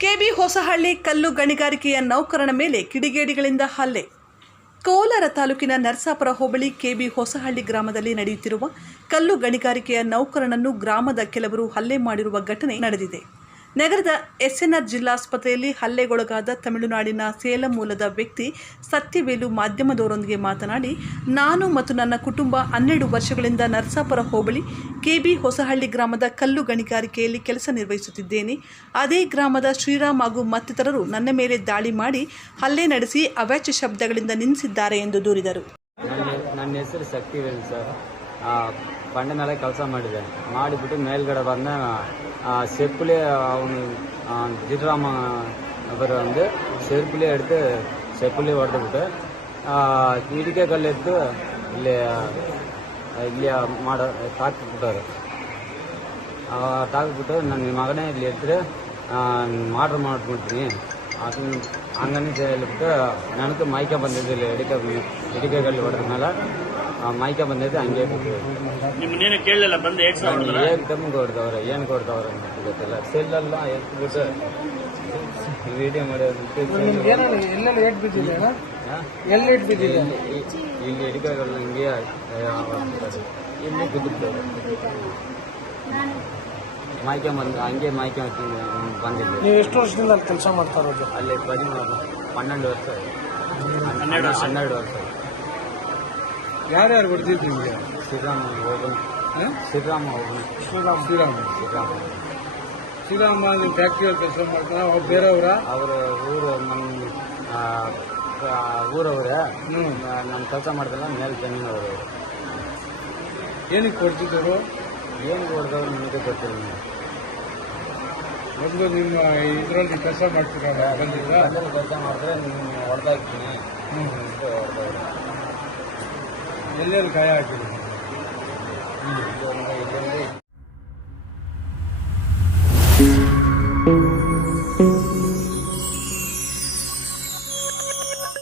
KB Hosahalli ಕಲ್ಲು ಗಣಿಗಾರಿಕೆಯ ನೌಕರನ ಮೇಲೆ ಕಿಡಿಗೇಡಿಗಳಿಂದ ಹಲ್ಲೆ. ಕೋಲಾರ ತಾಲೂಕಿನ ನರಸಾಪುರ ಹೋಬಳಿ ಕೆಬಿ ಹೊಸಹಳ್ಳಿ ಗ್ರಾಮದಲ್ಲಿ ನಡೆಯುತ್ತಿರುವ ಕಲ್ಲು ಗಣಿಗಾರಿಕೆಯ ನೌಕರನನ್ನು ಗ್ರಾಮದ ಕೆಲವರು ಹಲ್ಲೆ ಮಾಡಿರುವ ಘಟನೆ ನಡೆದಿದೆ. ನಗರದ ಎಸ್ಎನ್ಆರ್ ಜಿಲ್ಲಾಸ್ಪತ್ರೆಯಲ್ಲಿ ಹಲ್ಲೆಗೊಳಗಾದ ತಮಿಳುನಾಡಿನ ಸೇಲಂ ಮೂಲದ ವ್ಯಕ್ತಿ ಸತ್ಯವೇಲು ಮಾಧ್ಯಮದವರೊಂದಿಗೆ ಮಾತನಾಡಿ, ನಾನು ಮತ್ತು ನನ್ನ ಕುಟುಂಬ ಹನ್ನೆರಡು ವರ್ಷಗಳಿಂದ ನರಸಾಪುರ ಹೋಬಳಿ, ಕೆಬಿ ಹೊಸಹಳ್ಳಿ ಗ್ರಾಮದ ಕಲ್ಲು ಗಣಿಗಾರಿಕೆಯಲ್ಲಿ ಕೆಲಸ ನಿರ್ವಹಿಸುತ್ತಿದ್ದೇನೆ. ಅದೇ ಗ್ರಾಮದ ಶ್ರೀರಾಮ್ ಹಾಗೂ ಮತ್ತಿತರರು ನನ್ನ ಮೇಲೆ ದಾಳಿ ಮಾಡಿ ಹಲ್ಲೆ ನಡೆಸಿ ಅವಾಚ್ಯ ಶಬ್ದಗಳಿಂದ ನಿಲ್ಲಿಸಿದ್ದಾರೆ ಎಂದು ದೂರಿದರು. ನನ್ನ ಹೆಸರು ಸರ್. ಬಂಡೆ ಮೇಲೆ ಕೆಲಸ ಮಾಡಿದೆ ಮಾಡಿಬಿಟ್ಟು ಮೇಲ್ಗಡೆ ಬಂದ செப்புலே அவனு ஜிட்ராம அவர் வந்து செருப்புலேயே எடுத்து செப்புலேயே ಹೊಡೆದ್ಬಿಟ್ಟು ಇಡಿಕೆ ಕಲ್ಲು ಎತ್ತು ಇಲ್ಲಿ ಇಲ್ಲಿ ಮಾಡ ತಾಕ್ಬಿಟ್ಟವ್ರು ತಾಕ್ಬಿಟ್ಟು ನನ್ನ ಮಗನೇ ಇಲ್ಲಿ ಎದ್ರೆ ಮಾಡ್ರ್ ಮಾಡ್ಬಿಡ್ತೀನಿ ಅದನ್ನ ಹಂಗನೇ ಹೇಳ್ಬಿಟ್ಟು ನನಗೆ ಮೈಕ ಬಂದಿದ್ದು ಇಲ್ಲಿ ಇಡಿಕೆ ಇಡಿಕೆ ಕಲ್ಲು ಹೊಡೆದ ಮೇಲೆ ಮೈಕ ಬಂದೈತೆ ಹಂಗೆ ನಿಮ್ಮನ್ನೇನು ಕೇಳಲಿಲ್ಲ ಬಂದು ಏಟ್ ಸಾವಿರ ಏನ್ ಕಮ್ಮಿ ಕೊಡ್ತಾವ್ರೆ ಏನ್ ಕೊಡ್ತಾವ್ರೆ ಅಂತ ಗೊತ್ತಿಲ್ಲ. ಸೆಲ್ಲೆಲ್ಲ ಎತ್ಬಿಟ್ಟು ವಿಡಿಯೋ? ಎಲ್ಲಿ ಬಿದ್ದಿದೆ? ಇಲ್ಲಿ ಹಿಡಿಕಾಗಲ್ಲ ಹಂಗೆ ಇಲ್ಲಿ ಬಿದ್ದಿರ್ತದೆ. ಮಾಯ್ಕೆ ಬಂದು ಹಂಗೆ ಮಾಯ್ಕೆ ಬಂದಿದ್ದೆ. ನೀವು ಎಷ್ಟು ವರ್ಷದಿಂದ ಅಲ್ಲಿ ಕೆಲಸ ಮಾಡ್ತಾ ಇರೋದು? ಅಲ್ಲಿ ಪದಿಮೂರು ಪನ್ನೆಂಡು ವರ್ಷ. ಹನ್ನೆರಡು ವರ್ಷ. ಹನ್ನೆರಡು ವರ್ಷ. ಆಯ್ತು. ಯಾರ್ಯಾರು ಹೊಡೆದಿದ್ದು ನಿಮಗೆ? ಶ್ರೀರಾಮ ಹೋಗನ್ ಶ್ರೀರಾಮ ಹೋಗನ್ ಶ್ರೀರಾಮ್. ಶ್ರೀರಾಮ ಶ್ರೀರಾಮ. ಶ್ರೀರಾಮ ನಿಮ್ಮ ಫ್ಯಾಕ್ಟ್ರಿಯಲ್ಲಿ ಕೆಲಸ ಮಾಡ್ತಾರ? ಅವ್ರು ಬೇರೆಯವರ? ಅವರ ಊರು ನಮ್ಮ ಊರವರೇ. ಹ್ಞೂ ನಮ್ಮ ಕೆಲಸ ಮಾಡ್ದಲ್ಲ ಮೇಲೆ ಜಮೀನವರು. ಏನಕ್ಕೆ ಕೊಡ್ತಿದ್ದರು ಏನು ಹೊಡೆದವ್ರು ನಿಮಗೆ ಗೊತ್ತಿಲ್ಲ. ಮೊದಲು ನಿಮ್ಮ ಇದರಲ್ಲಿ ಕೆಲಸ ಮಾಡ್ತಿರಲ್ಲ ಅದರಲ್ಲಿ ಕೆಲಸ ಮಾಡಿದ್ರೆ ನಿಮ್ಮ ಹೊಡೆದಾಕ್ತೀನಿ. ಹ್ಞೂ ಹೊಡೆದವ್ರು ಎಲ್ಲೆಲ್ಲಿ ಗಾಯ ಆಗಿಲ್ಲ